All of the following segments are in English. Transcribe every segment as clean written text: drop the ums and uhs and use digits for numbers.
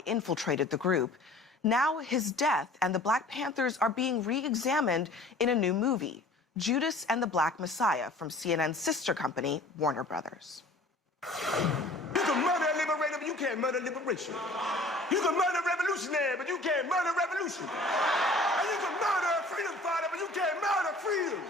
FBI infiltrated the group. Now his death and the Black Panthers are being re-examined in a new movie, Judas and the Black Messiah, from CNN's sister company, Warner Brothers. You can murder a liberator, but you can't murder liberation. You can murder a revolutionary, but you can't murder revolution. And you can murder a freedom fighter, but you can't murder freedom.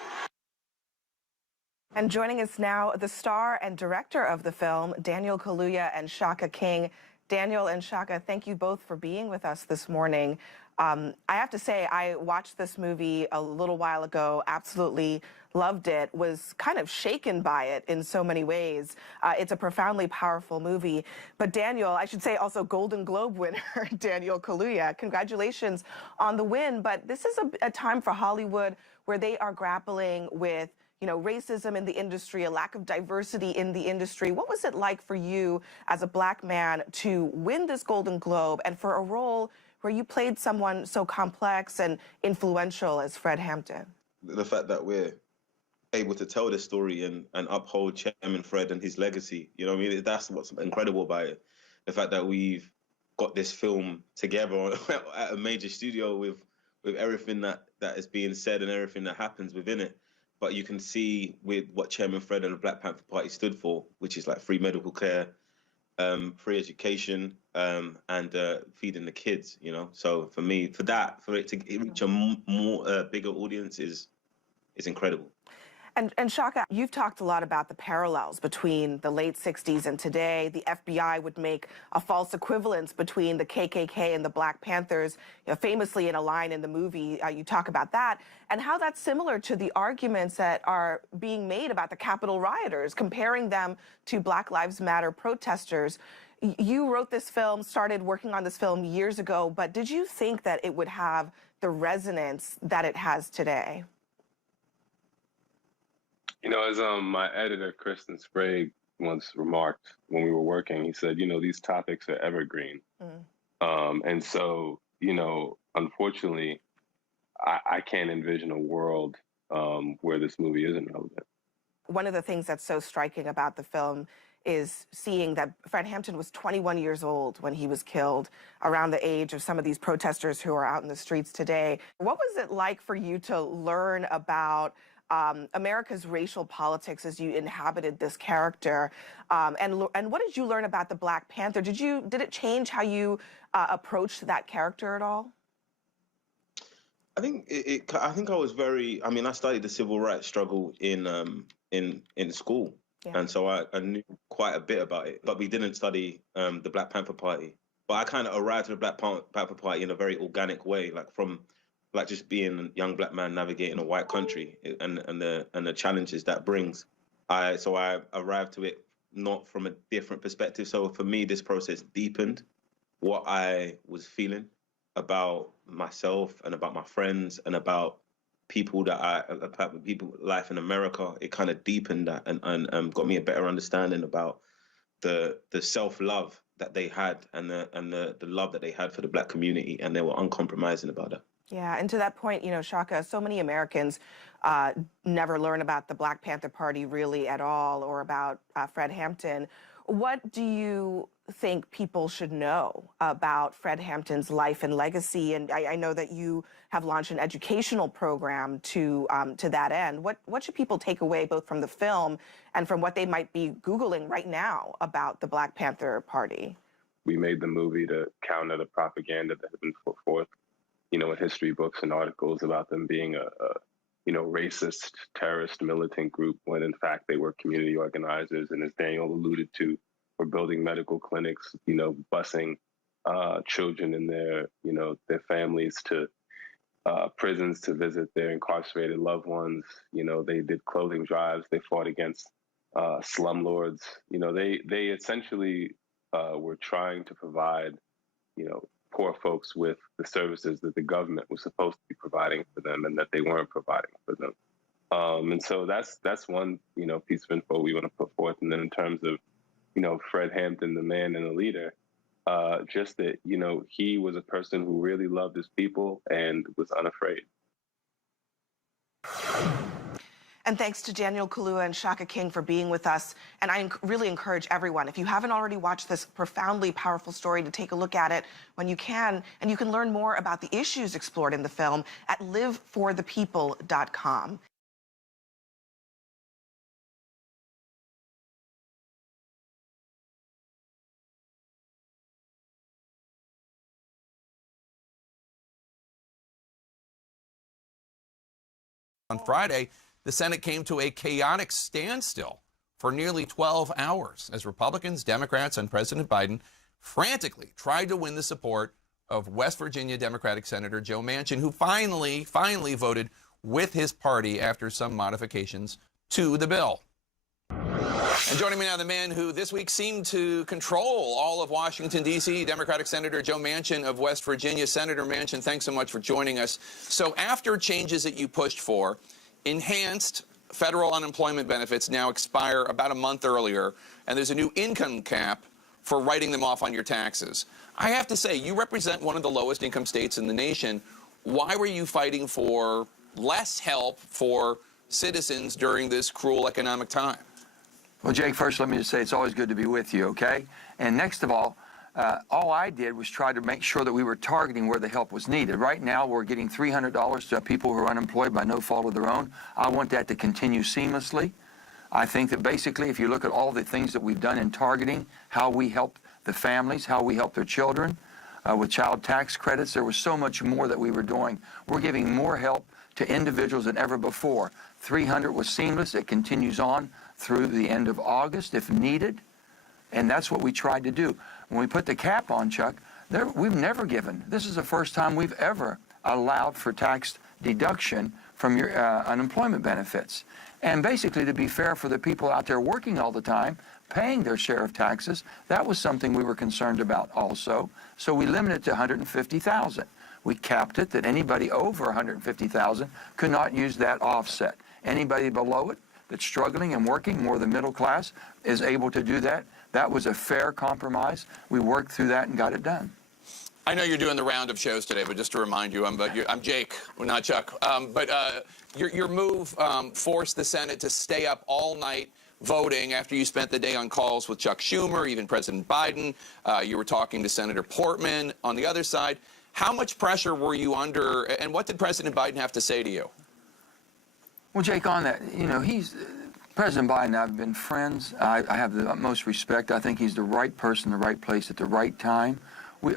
And joining us now, the star and director of the film, Daniel Kaluya and Shaka King. Daniel and Shaka, thank you both for being with us this morning. I have to say, I watched this movie a little while ago, absolutely loved it, was kind of shaken by it in so many ways. It's a profoundly powerful movie. But Daniel, I should say also Golden Globe winner, Daniel Kaluya, congratulations on the win. But this is a time for Hollywood where they are grappling with racism in the industry, a lack of diversity in the industry. What was it like for you as a Black man to win this Golden Globe and for a role where you played someone so complex and influential as Fred Hampton? The fact that we're able to tell this story and uphold Chairman Fred and his legacy, you know what I mean? That's what's incredible about it. The fact that we've got this film together at a major studio with everything that is being said and everything that happens within it. But you can see with what Chairman Fred and the Black Panther Party stood for, which is like free medical care, free education, and feeding the kids, So for me, for it to reach a more bigger audience is incredible. And Shaka, you've talked a lot about the parallels between the late 60s and today. The FBI would make a false equivalence between the KKK and the Black Panthers, famously in a line in the movie, you talk about that, and how that's similar to the arguments that are being made about the Capitol rioters, comparing them to Black Lives Matter protesters. You wrote this film, started working on this film years ago, but did you think that it would have the resonance that it has today? As my editor, Kristen Sprague, once remarked when we were working, he said, these topics are evergreen. And so, unfortunately, I can't envision a world where this movie isn't relevant. One of the things that's so striking about the film is seeing that Fred Hampton was 21 years old when he was killed, around the age of some of these protesters who are out in the streets today. What was it like for you to learn about America's racial politics as you inhabited this character, and what did you learn about the Black Panther? Did it change how you approached that character at all? I think I think I was very. I mean, I studied the civil rights struggle in school, and so I knew quite a bit about it. But we didn't study the Black Panther Party. But I kind of arrived at the Black Panther Party in a very organic way, like just being a young Black man navigating a white country and the challenges that brings. So I arrived to it not from a different perspective. So for me, this process deepened what I was feeling about myself and about my friends and about people life in America. It kind of deepened that and got me a better understanding about the self-love that they had and the love that they had for the Black community, and they were uncompromising about that. Yeah, and to that point, Shaka, so many Americans never learn about the Black Panther Party really at all, or about Fred Hampton. What do you think people should know about Fred Hampton's life and legacy? And I know that you have launched an educational program to that end. What should people take away both from the film and from what they might be Googling right now about the Black Panther Party? We made the movie to counter the propaganda that had been put forth in history books and articles about them being a racist, terrorist, militant group, when in fact they were community organizers. And as Daniel alluded to, were building medical clinics, busing children and their families to prisons to visit their incarcerated loved ones. They did clothing drives. They fought against slumlords. They essentially were trying to provide, poor folks with the services that the government was supposed to be providing for them and that they weren't providing for them. And so that's one, piece of info we want to put forth. And then in terms of, Fred Hampton, the man and the leader, just that, he was a person who really loved his people and was unafraid. And thanks to Daniel Kaluya and Shaka King for being with us. And I really encourage everyone, if you haven't already watched this profoundly powerful story, to take a look at it when you can. And you can learn more about the issues explored in the film at liveforthepeople.com. On Friday, the Senate came to a chaotic standstill for nearly 12 hours as Republicans, Democrats, and President Biden frantically tried to win the support of West Virginia Democratic Senator Joe Manchin, who finally voted with his party after some modifications to the bill. And joining me now, the man who this week seemed to control all of Washington, D.C., Democratic Senator Joe Manchin of West Virginia. Senator Manchin, thanks so much for joining us. So after changes that you pushed for, enhanced federal unemployment benefits now expire about a month earlier, and there's a new income cap for writing them off on your taxes. I have to say, you represent one of the lowest income states in the nation. Why were you fighting for less help for citizens during this cruel economic time? Well, Jake, first let me just say it's always good to be with you, okay? And next of all I did was try to make sure that we were targeting where the help was needed. Right now, we're getting $300 to people who are unemployed by no fault of their own. I want that to continue seamlessly. I think that basically, if you look at all the things that we've done in targeting, how we help the families, how we help their children, with child tax credits, there was so much more that we were doing. We're giving more help to individuals than ever before. 300 was seamless. It continues on through the end of August if needed. And that's what we tried to do. When we put the cap on, Chuck, we've never given. This is the first time we've ever allowed for tax deduction from your unemployment benefits. And basically, to be fair for the people out there working all the time, paying their share of taxes, that was something we were concerned about also. So we limited it to $150,000. We capped it that anybody over $150,000 could not use that offset. Anybody below it that's struggling and working, more the middle class, is able to do that. That was a fair compromise. We worked through that and got it done. I know you're doing the round of shows today, but just to remind you, I'm Jake, not Chuck. Your move forced the Senate to stay up all night voting after you spent the day on calls with Chuck Schumer, even President Biden. You were talking to Senator Portman on the other side. How much pressure were you under, and what did President Biden have to say to you? Well, Jake, on that, President Biden and I have been friends. I have the utmost respect. I think he's the right person, the right place at the right time.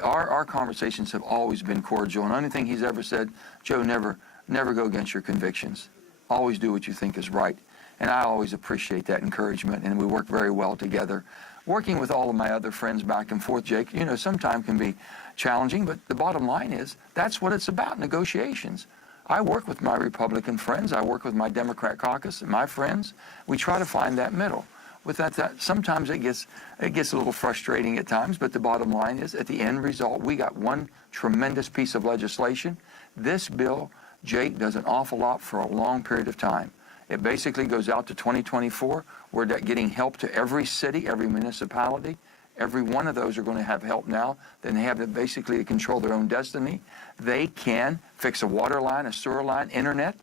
Our conversations have always been cordial, and the only thing he's ever said, Joe, never go against your convictions. Always do what you think is right. And I always appreciate that encouragement, and we work very well together. Working with all of my other friends back and forth, Jake, sometimes can be challenging, but the bottom line is that's what it's about, negotiations. I work with my Republican friends. I work with my Democrat caucus and my friends. We try to find that middle. With that sometimes it gets a little frustrating at times, but the bottom line is at the end result, we got one tremendous piece of legislation. This bill, Jake, does an awful lot for a long period of time. It basically goes out to 2024. We're getting help to every city, every municipality. Every one of those are going to have help now. Then they have to basically to control their own destiny. They can fix a water line, a sewer line, internet,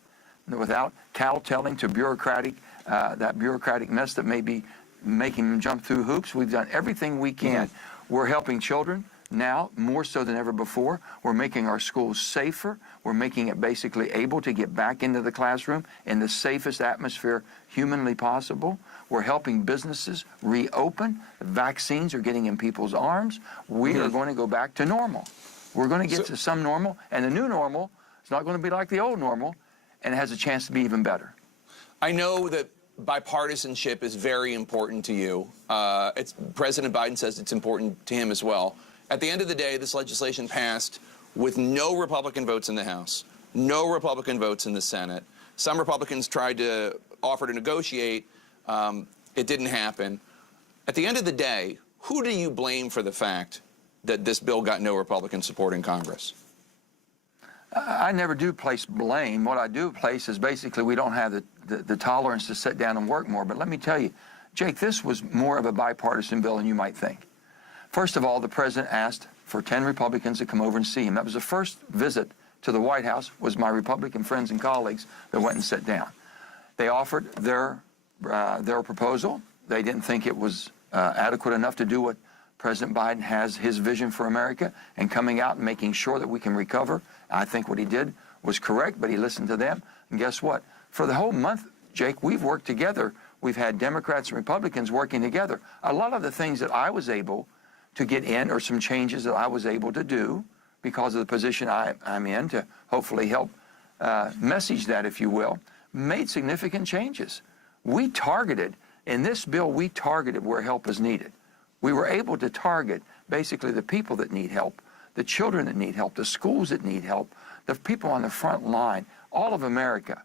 without telling to that bureaucratic mess that may be making them jump through hoops. We've done everything we can. We're helping children now more so than ever before. We're making our schools safer. We're making it basically able to get back into the classroom in the safest atmosphere humanly possible. We're helping businesses reopen. The vaccines are getting in people's arms. We are going to go back to normal. We're going to get to some normal, and the new normal is not going to be like the old normal, and it has a chance to be even better. I know that bipartisanship is very important to you. President Biden says it's important to him as well. At the end of the day, this legislation passed with no Republican votes in the House, no Republican votes in the Senate. Some Republicans tried to offer to negotiate. It didn't happen. At the end of the day, who do you blame for the fact that this bill got no Republican support in Congress? I never do place blame. What I do place is basically we don't have the tolerance to sit down and work more. But let me tell you, Jake, this was more of a bipartisan bill than you might think. First of all, the president asked for 10 Republicans to come over and see him. That was the first visit to the White House, was my Republican friends and colleagues that went and sat down. They offered their proposal. They didn't think it was adequate enough to do what President Biden has, his vision for America, and coming out and making sure that we can recover. I think what he did was correct, but he listened to them. And guess what? For the whole month, Jake, we've worked together. We've had Democrats and Republicans working together. A lot of the things that I was able to get in, or some changes that I was able to do because of the position I'm in, to hopefully help message that, if you will, made significant changes. We targeted, in this bill, we targeted where help is needed. We were able to target basically the people that need help, the children that need help, the schools that need help, the people on the front line, all of America.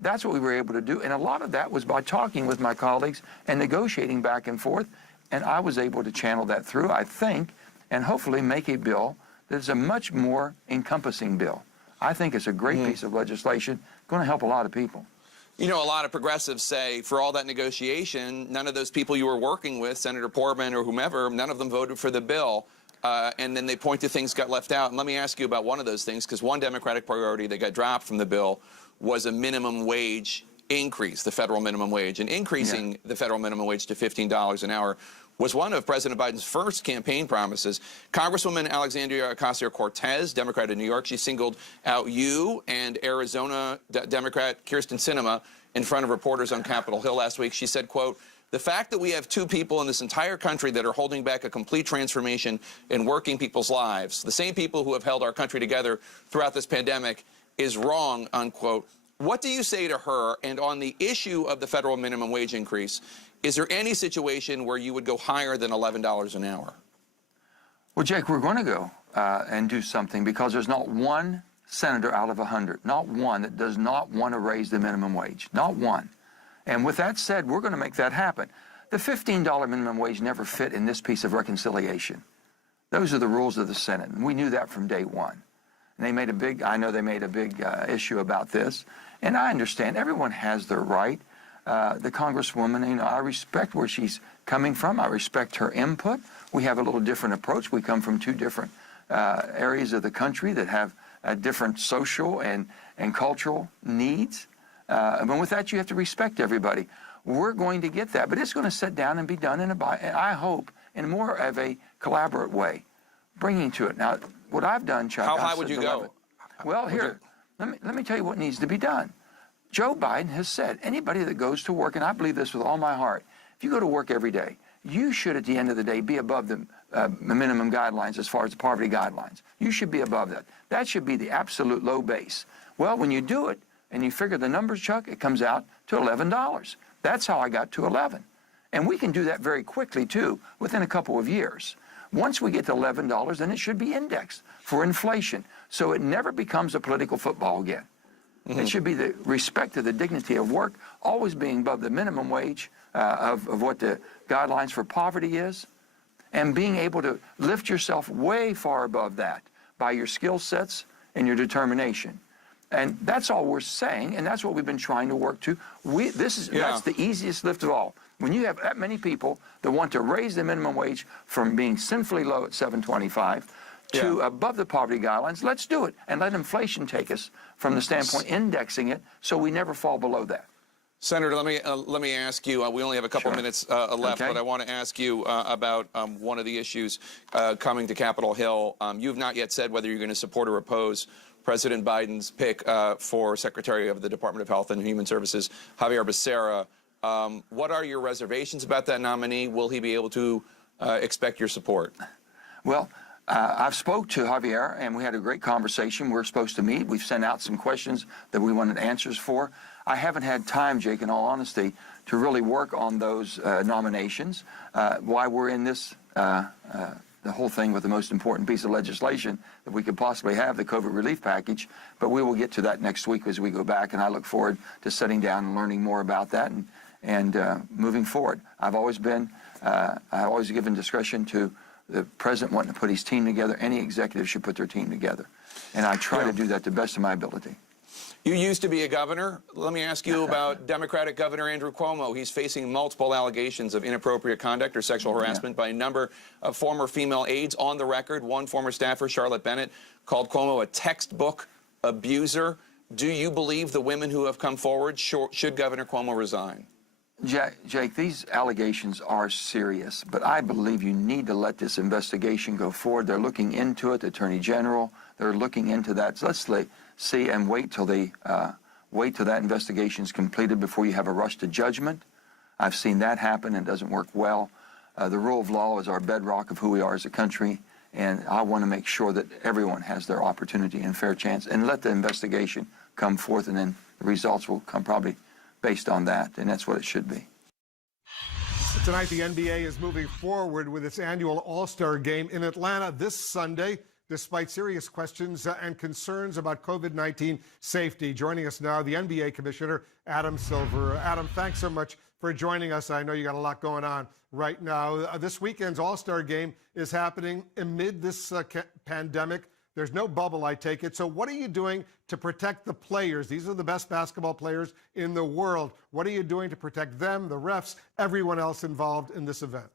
That's what we were able to do. And a lot of that was by talking with my colleagues and negotiating back and forth. And I was able to channel that through, I think, and hopefully make a bill that is a much more encompassing bill. I think it's a great piece of legislation, going to help a lot of people. You know, a lot of progressives say for all that negotiation, none of those people you were working with, Senator Portman or whomever, none of them voted for the bill. And then they point to things got left out. And let me ask you about one of those things, because one Democratic priority that got dropped from the bill was a minimum wage increase, the federal minimum wage. And increasing the federal minimum wage to $15 an hour was one of President Biden's first campaign promises. Congresswoman Alexandria Ocasio-Cortez, Democrat in New York, she singled out you and Arizona Democrat Kyrsten Sinema in front of reporters on Capitol Hill last week. She said, quote, "The fact that we have two people in this entire country that are holding back a complete transformation in working people's lives, the same people who have held our country together throughout this pandemic, is wrong," unquote. What do you say to her? And on the issue of the federal minimum wage increase, is there any situation where you would go higher than $11 an hour? Well, Jake, we're going to go and do something, because there's not one senator out of 100, not one, that does not want to raise the minimum wage, not one. And with that said, we're going to make that happen. The $15 minimum wage never fit in this piece of reconciliation. Those are the rules of the Senate, and we knew that from day one. And they made a big, I know they made a big issue about this, and I understand everyone has their right. The Congresswoman, you know, I respect where she's coming from. I respect her input. We have a little different approach. We come from two different areas of the country that have different social and cultural needs. But with that, you have to respect everybody. We're going to get that, but it's going to sit down and be done in I hope, in more of a collaborative way, bringing to it. Now, what I've done, Chuck. How high would you go? Well, here, let me tell you what needs to be done. Joe Biden has said anybody that goes to work, and I believe this with all my heart, if you go to work every day, you should, at the end of the day, be above the minimum guidelines as far as the poverty guidelines. You should be above that. That should be the absolute low base. Well, when you do it and you figure the numbers, Chuck, it comes out to $11. That's how I got to 11. And we can do that very quickly, too, within a couple of years. Once we get to $11, then it should be indexed for inflation, so it never becomes a political football again. It should be the respect to the dignity of work, always being above the minimum wage of what the guidelines for poverty is, and being able to lift yourself way far above that by your skill sets and your determination. And that's all we're saying, and that's what we've been trying to work to. That's the easiest lift of all. When you have that many people that want to raise the minimum wage from being sinfully low at $7.25 to above the poverty guidelines, let's do it and let inflation take us from the standpoint indexing it so we never fall below that. Senator, let me ask you, we only have a couple minutes left, but I want to ask you about one of the issues coming to Capitol Hill. You've not yet said whether you're going to support or oppose President Biden's pick for Secretary of the Department of Health and Human Services, Xavier Becerra. What are your reservations about that nominee? Will he be able to expect your support? Well, I've spoke to Javier, and we had a great conversation. We're supposed to meet. We've sent out some questions that we wanted answers for. I haven't had time, Jake, in all honesty, to really work on those nominations. Why we're in this, the whole thing with the most important piece of legislation that we could possibly have, the COVID relief package. But we will get to that next week as we go back, and I look forward to sitting down and learning more about that and moving forward. I've always given discretion to the president wanting to put his team together. Any executive should put their team together. And I try to do that to the best of my ability. You used to be a governor. Let me ask you about Democratic Governor Andrew Cuomo. He's facing multiple allegations of inappropriate conduct or sexual harassment by a number of former female aides. On the record, one former staffer, Charlotte Bennett, called Cuomo a textbook abuser. Do you believe the women who have come forward? Should Governor Cuomo resign? Jake, these allegations are serious, but I believe you need to let this investigation go forward. They're looking into it, the Attorney General. They're looking into that. So let's see and wait till that investigation is completed before you have a rush to judgment. I've seen that happen and it doesn't work well. The rule of law is our bedrock of who we are as a country, and I want to make sure that everyone has their opportunity and fair chance, and let the investigation come forth, and then the results will come probably based on that, and that's what it should be. Tonight, the NBA is moving forward with its annual All-Star Game in Atlanta this Sunday, despite serious questions and concerns about COVID-19 safety. Joining us now, the NBA Commissioner, Adam Silver. Adam, thanks so much for joining us. I know you got a lot going on right now. This weekend's All-Star Game is happening amid this pandemic. There's no bubble, I take it. So what are you doing to protect the players? These are the best basketball players in the world. What are you doing to protect them, the refs, everyone else involved in this event?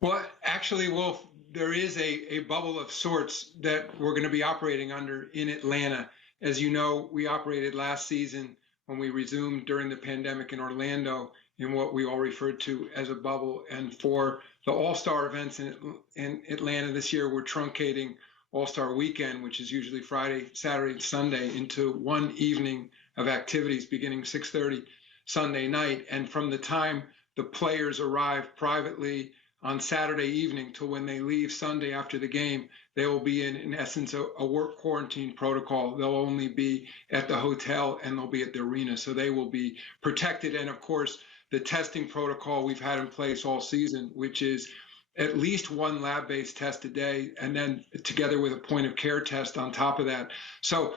Well, actually, Wolf, there is a bubble of sorts that we're going to be operating under in Atlanta. As you know, we operated last season when we resumed during the pandemic in Orlando in what we all referred to as a bubble. And for the All-Star events in Atlanta this year, we're truncating All-Star Weekend, which is usually Friday, Saturday, and Sunday, into one evening of activities beginning 6:30 Sunday night. And from the time the players arrive privately on Saturday evening till when they leave Sunday after the game, they will be in essence, a work quarantine protocol. They'll only be at the hotel and they'll be at the arena. So they will be protected. And of course, the testing protocol we've had in place all season, which is at least one lab-based test a day, and then together with a point-of-care test on top of that. So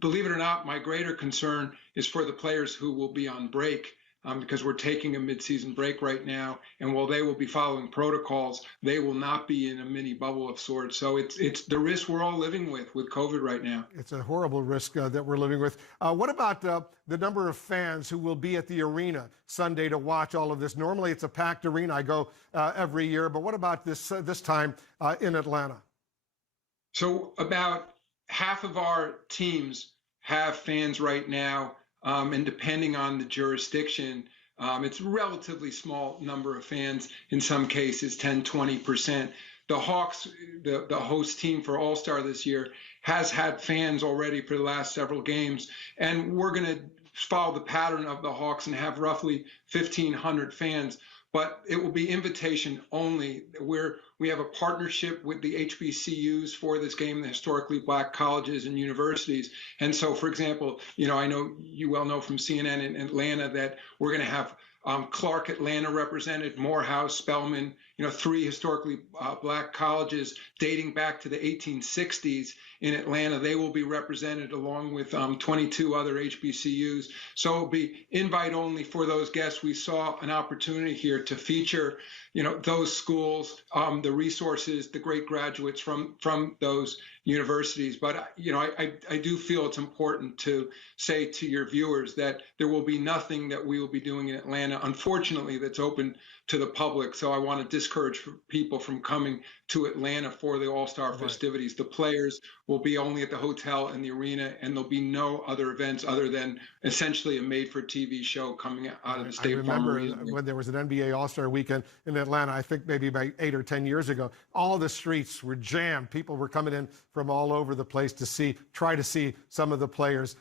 believe it or not, my greater concern is for the players who will be on break, because we're taking a mid-season break right now, and while they will be following protocols, they will not be in a mini bubble of sorts. So it's the risk we're all living with COVID right now. It's a horrible risk that we're living with. What about the number of fans who will be at the arena Sunday to watch all of this? Normally it's a packed arena. I go every year, but what about this time in Atlanta? So about half of our teams have fans right now. And depending on the jurisdiction, it's a relatively small number of fans, in some cases 10, 20%. The Hawks, the host team for All-Star this year, has had fans already for the last several games. And we're going to follow the pattern of the Hawks and have roughly 1,500 fans. But it will be invitation only. We have a partnership with the HBCUs for this game, the historically black colleges and universities. And so, for example, I know you well know from CNN in Atlanta that we're going to have Clark Atlanta represented, Morehouse, Spelman, three historically black colleges dating back to the 1860s in Atlanta. They will be represented along with 22 other HBCUs. So it'll be invite only for those guests. We saw an opportunity here to feature, those schools, the resources, the great graduates from those universities. But, I do feel it's important to say to your viewers that there will be nothing that we will be doing in Atlanta, unfortunately, that's open to the public. So I want to discourage people from coming to Atlanta for the All-Star festivities. The players will be only at the hotel and the arena, and there'll be no other events other than essentially a made-for-TV show coming out of the State Farm Arena. I remember when there was an NBA All-Star Weekend in Atlanta, I think maybe about 8 or 10 years ago, all the streets were jammed. People were coming in from all over the place to try to see some of the players.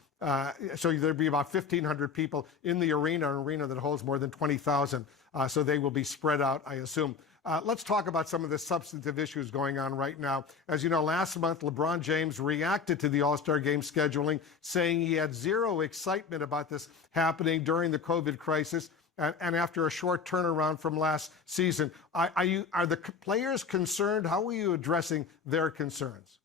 So there'd be about 1,500 people in the arena, an arena that holds more than 20,000. So they will be spread out, I assume. Let's talk about some of the substantive issues going on right now. As you know, last month, LeBron James reacted to the All-Star Game scheduling, saying he had zero excitement about this happening during the COVID crisis. And after a short turnaround from last season, are the players concerned? How are you addressing their concerns?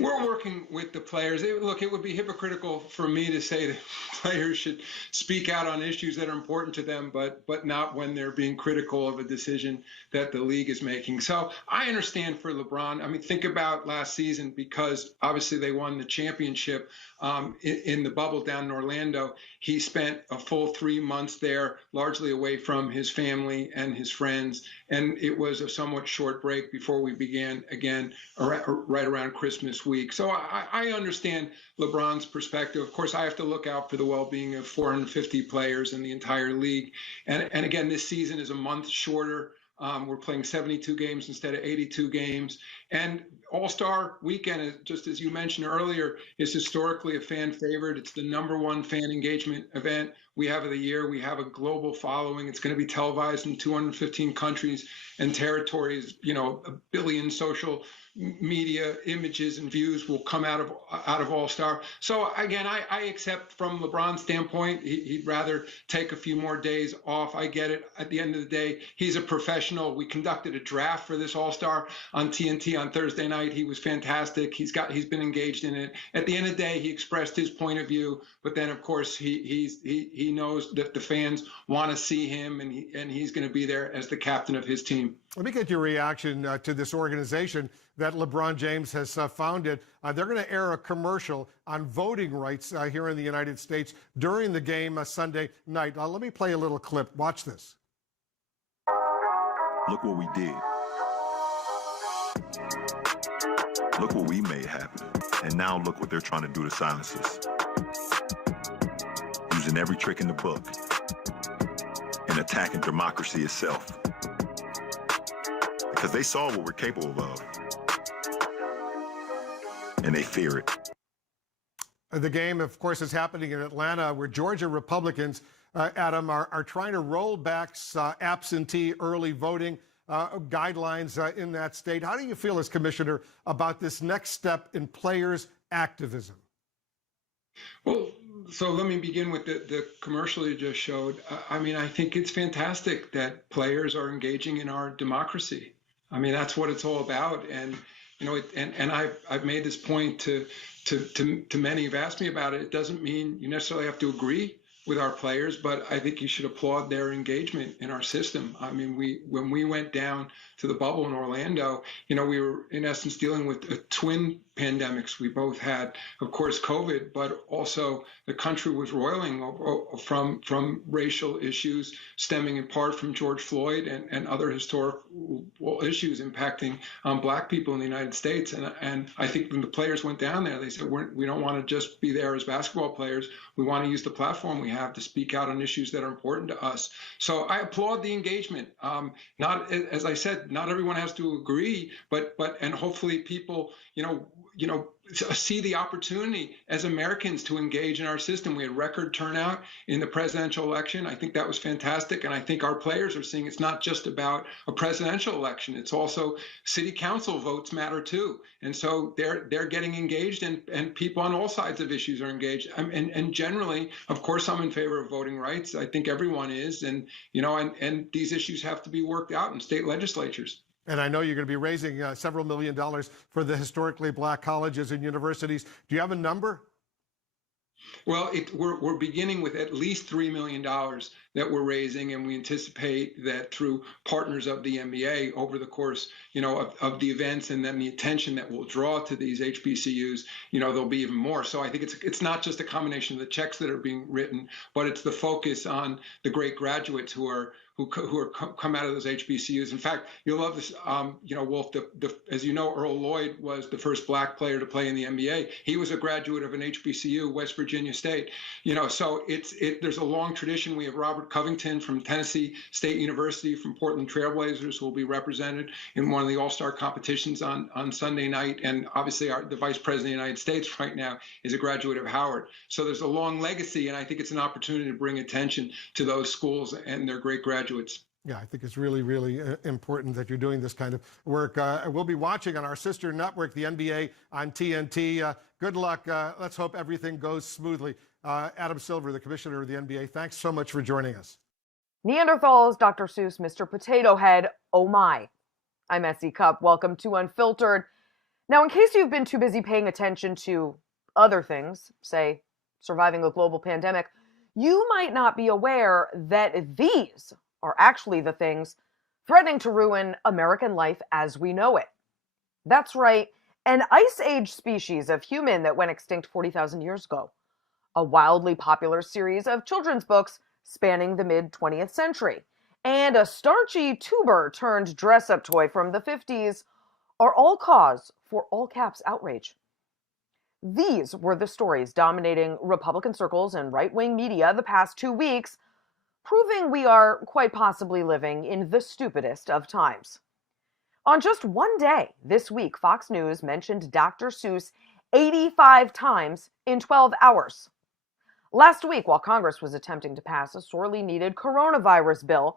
We're working with the players. Look, it would be hypocritical for me to say that players should speak out on issues that are important to them, but not when they're being critical of a decision that the league is making. So I understand for LeBron. I mean, think about last season, because obviously they won the championship in the bubble down in Orlando. He spent a full 3 months there, largely away from his family and his friends. And it was a somewhat short break before we began again right around Christmas this week. So I understand LeBron's perspective. Of course, I have to look out for the well-being of 450 players in the entire league. And again, this season is a month shorter. We're playing 72 games instead of 82 games. And All-Star Weekend, just as you mentioned earlier, is historically a fan favorite. It's the #1 fan engagement event we have of the year. We have a global following. It's going to be televised in 215 countries and territories. You know, 1 billion social media images and views will come out of All-Star. So again, I accept from LeBron's standpoint, he'd rather take a few more days off. I get it. At the end of the day, he's a professional. We conducted a draft for this All-Star on TNT on Thursday night. He was fantastic. He's been engaged in it. At the end of the day, he expressed his point of view, but then of course he knows that the fans want to see him, and he's going to be there as the captain of his team. Let me get your reaction to this organization that LeBron James has founded. They're going to air a commercial on voting rights here in the United States during the game Sunday night. Let me play a little clip. Watch this. Look what we did. Look what we made happen. And now look what they're trying to do to silence us. Using every trick in the book and attacking democracy itself. Because they saw what we're capable of. And they fear it. The game, of course, is happening in Atlanta, where Georgia Republicans, Adam, are trying to roll back absentee early voting guidelines in that state. How do you feel as commissioner about this next step in players' activism? Well, so let me begin with the commercial you just showed. I mean, I think it's fantastic that players are engaging in our democracy. I mean, that's what it's all about. And you know, and I've made this point to many who've asked me about it. It doesn't mean you necessarily have to agree with our players, but I think you should applaud their engagement in our system. I mean, when we went down to the bubble in Orlando, you know, we were in essence dealing with twin pandemics. We both had, of course, COVID, but also the country was roiling from racial issues stemming in part from George Floyd and other historical issues impacting Black people in the United States. And I think when the players went down there, they said, we don't want to just be there as basketball players. We want to use the platform we have to speak out on issues that are important to us. So I applaud the engagement. Not, as I said, not everyone has to agree, but and hopefully people, you know, see the opportunity as Americans to engage in our system. We had record turnout in the presidential election. I think that was fantastic. And I think our players are seeing it's not just about a presidential election. It's also city council votes matter too. And so they're getting engaged, and people on all sides of issues are engaged. And generally, of course, I'm in favor of voting rights. I think everyone is. And, you know, and these issues have to be worked out in state legislatures. And I know you're going to be raising several $1 million for the historically Black colleges and universities. Do you have a number? Well, we're beginning with at least $3 million that we're raising, and we anticipate that through partners of the NBA over the course, you know, of the events, and then the attention that we'll draw to these HBCUs, you know, there'll be even more. So I think it's not just a combination of the checks that are being written, but it's the focus on the great graduates who come out of those HBCUs. In fact, you'll love this. You know, Wolf, as you know, Earl Lloyd was the first Black player to play in the NBA. He was a graduate of an HBCU, West Virginia State. You know, so there's a long tradition. We have Robert Covington from Tennessee State University, from Portland Trailblazers, who will be represented in one of the All-Star competitions on Sunday night. And obviously, the Vice President of the United States right now is a graduate of Howard. So there's a long legacy, and I think it's an opportunity to bring attention to those schools and their great graduates. Yeah, I think it's really, really important that you're doing this kind of work. We'll be watching on our sister network, the NBA on TNT. Good luck. Let's hope everything goes smoothly. Adam Silver, the commissioner of the NBA, thanks so much for joining us. Neanderthals, Dr. Seuss, Mr. Potato Head, oh my. I'm Essie Cupp. Welcome to Unfiltered. Now, in case you've been too busy paying attention to other things, say surviving a global pandemic, you might not be aware that these are actually the things threatening to ruin American life as we know it. That's right, an ice age species of human that went extinct 40,000 years ago. A wildly popular series of children's books spanning the mid-20th century. And a starchy tuber turned dress-up toy from the 50s are all cause for all caps outrage. These were the stories dominating Republican circles and right-wing media the past 2 weeks, proving we are quite possibly living in the stupidest of times. On just one day this week, Fox News mentioned Dr. Seuss 85 times in 12 hours. Last week, while Congress was attempting to pass a sorely needed coronavirus bill,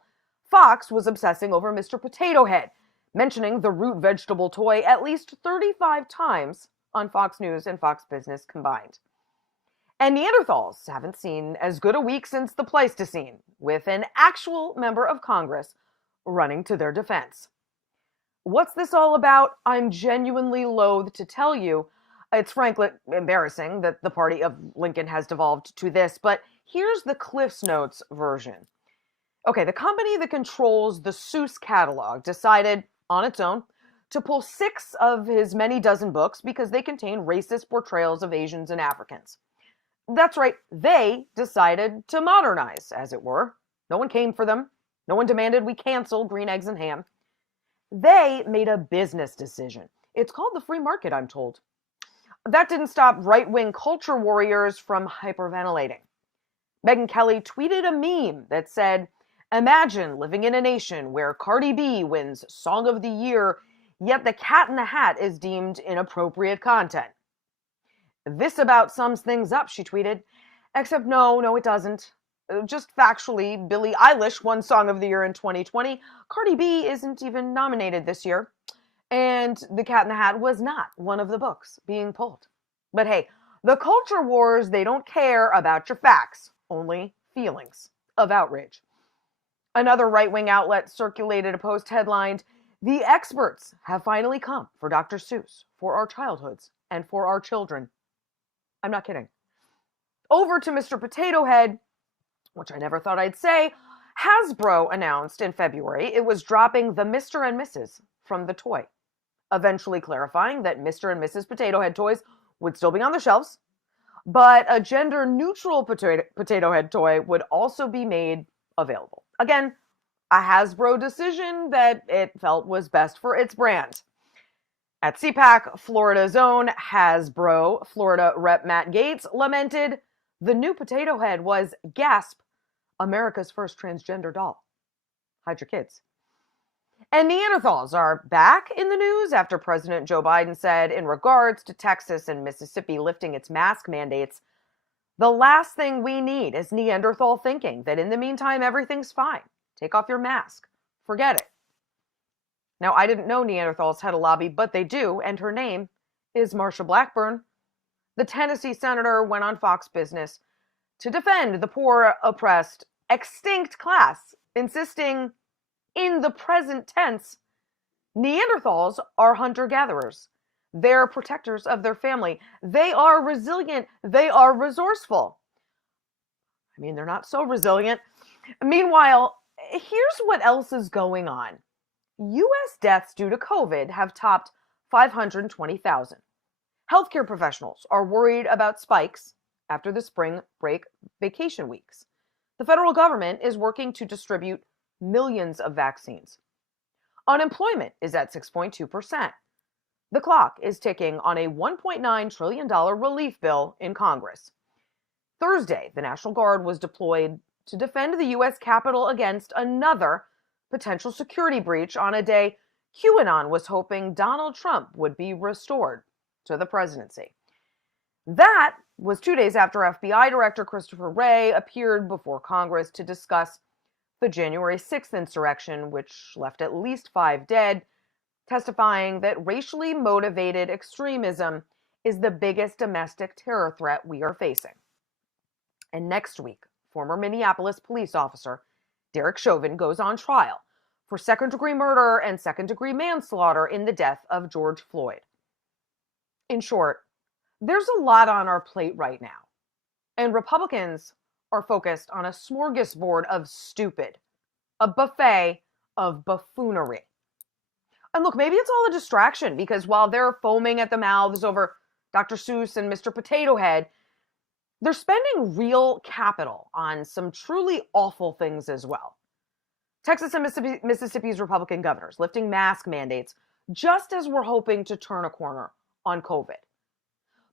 Fox was obsessing over Mr. Potato Head, mentioning the root vegetable toy at least 35 times on Fox News and Fox Business combined. And Neanderthals haven't seen as good a week since the Pleistocene, with an actual member of Congress running to their defense. What's this all about? I'm genuinely loath to tell you. It's frankly embarrassing that the party of Lincoln has devolved to this, but here's the Cliff's Notes version. Okay, the company that controls the Seuss catalog decided, on its own, to pull 6 of his many dozen books because they contain racist portrayals of Asians and Africans. That's right, they decided to modernize, as it were. No one came for them. No one demanded we cancel Green Eggs and Ham. They made a business decision. It's called the free market, I'm told. That didn't stop right-wing culture warriors from hyperventilating. Megyn Kelly tweeted a meme that said, "Imagine living in a nation where Cardi B wins Song of the Year, yet The Cat in the Hat is deemed inappropriate content." This about sums things up, she tweeted. Except no, it doesn't. Just factually, Billie Eilish won Song of the Year in 2020. Cardi B isn't even nominated this year. And The Cat in the Hat was not one of the books being pulled. But hey, the culture wars, they don't care about your facts, only feelings of outrage. Another right-wing outlet circulated a post headlined, "The experts have finally come for Dr. Seuss, for our childhoods, and for our children." I'm not kidding. Over to Mr. Potato Head, which I never thought I'd say. Hasbro announced in February it was dropping the Mr. and Mrs. from the toy, eventually clarifying that Mr. and Mrs. Potato Head toys would still be on the shelves, but a gender-neutral potato head toy would also be made available. Again, a Hasbro decision that it felt was best for its brand. At CPAC, Florida's own Hasbro Florida rep Matt Gates lamented the new Potato Head was, gasp, America's first transgender doll. Hide your kids. And Neanderthals are back in the news after President Joe Biden said, in regards to Texas and Mississippi lifting its mask mandates, the last thing we need is Neanderthal thinking that in the meantime everything's fine. Take off your mask. Forget it. Now, I didn't know Neanderthals had a lobby, but they do, and her name is Marsha Blackburn. The Tennessee senator went on Fox Business to defend the poor, oppressed, extinct class, insisting, in the present tense, Neanderthals are hunter-gatherers. They're protectors of their family. They are resilient. They are resourceful. I mean, they're not so resilient. Meanwhile, here's what else is going on. U.S. deaths due to COVID have topped 520,000. Healthcare professionals are worried about spikes after the spring break vacation weeks. The federal government is working to distribute millions of vaccines. Unemployment is at 6.2%. The clock is ticking on a $1.9 trillion relief bill in Congress. Thursday, the National Guard was deployed to defend the U.S. Capitol against another potential security breach on a day QAnon was hoping Donald Trump would be restored to the presidency. That was 2 days after FBI Director Christopher Wray appeared before Congress to discuss the January 6th insurrection, which left at least 5 dead, testifying that racially motivated extremism is the biggest domestic terror threat we are facing. And next week, former Minneapolis police officer Derek Chauvin goes on trial for second-degree murder and second-degree manslaughter in the death of George Floyd. In short, there's a lot on our plate right now, and Republicans are focused on a smorgasbord of stupid, a buffet of buffoonery. And look, maybe it's all a distraction because while they're foaming at the mouths over Dr. Seuss and Mr. Potato Head, they're spending real capital on some truly awful things as well. Texas and Mississippi's Republican governors lifting mask mandates just as we're hoping to turn a corner on COVID.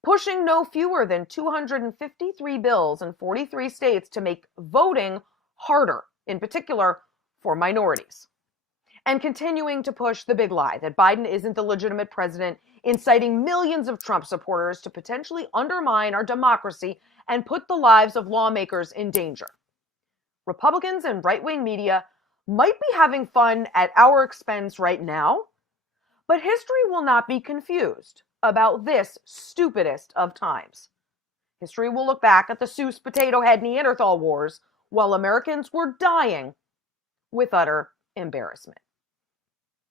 pushing no fewer than 253 bills in 43 states to make voting harder, in particular for minorities. And continuing to push the big lie that Biden isn't the legitimate president, inciting millions of Trump supporters to potentially undermine our democracy and put the lives of lawmakers in danger. Republicans and right-wing media might be having fun at our expense right now, but history will not be confused about this stupidest of times. History will look back at the Seuss potato head Neanderthal wars while Americans were dying with utter embarrassment.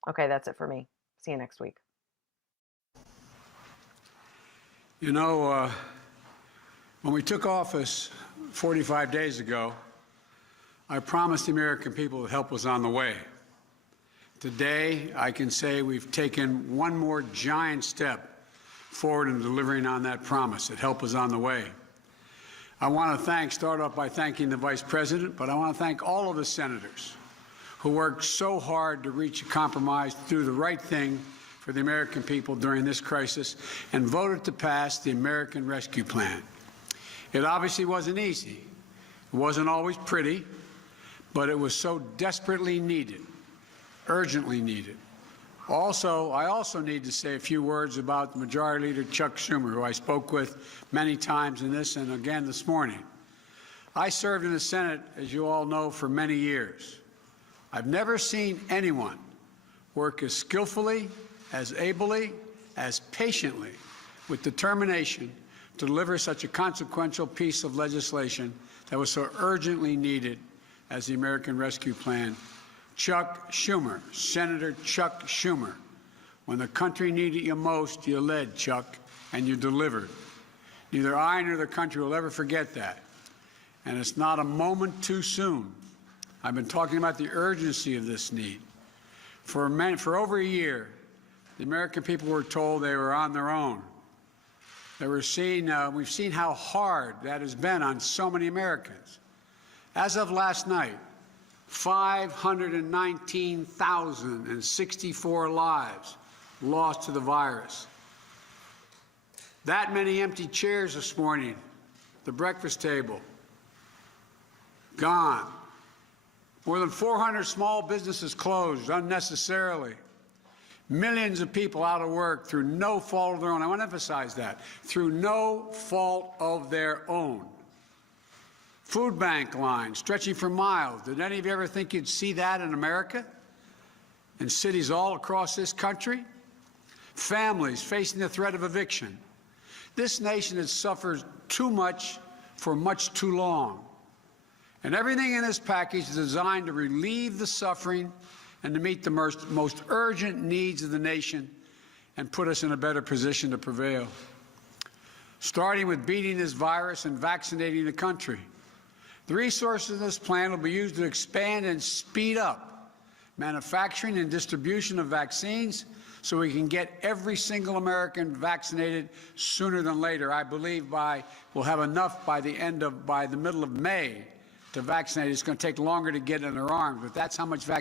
Okay, that's it for me. See you next week. You know, when we took office 45 days ago, I promised the American people that help was on the way. Today, I can say we've taken one more giant step forward in delivering on that promise, that help is on the way. I want to start off by thanking the Vice President, but I want to thank all of the senators who worked so hard to reach a compromise, do the right thing for the American people during this crisis, and voted to pass the American Rescue Plan. It obviously wasn't easy. It wasn't always pretty, but it was so desperately needed, urgently needed. I also need to say a few words about the Majority Leader Chuck Schumer, who I spoke with many times in this and again this morning. I served in the Senate, as you all know, for many years. I've never seen anyone work as skillfully, as ably, as patiently, with determination to deliver such a consequential piece of legislation that was so urgently needed as the American Rescue Plan. Chuck Schumer, Senator Chuck Schumer. When the country needed you most, you led, Chuck, and you delivered. Neither I nor the country will ever forget that. And it's not a moment too soon. I've been talking about the urgency of this need. For over a year, the American people were told they were on their own. We've seen how hard that has been on so many Americans. As of last night, 519,064 lives lost to the virus. That many empty chairs this morning, the breakfast table, gone. More than 400 small businesses closed unnecessarily. Millions of people out of work through no fault of their own. I want to emphasize that. Through no fault of their own. Food bank lines stretching for miles. Did any of you ever think you'd see that in America? In cities all across this country? Families facing the threat of eviction. This nation has suffered too much for much too long. And everything in this package is designed to relieve the suffering and to meet the most urgent needs of the nation and put us in a better position to prevail. Starting with beating this virus and vaccinating the country. The resources of this plan will be used to expand and speed up manufacturing and distribution of vaccines so we can get every single American vaccinated sooner than later. I believe we'll have enough by the middle of May to vaccinate. It's going to take longer to get in their arms, but that's how much vaccine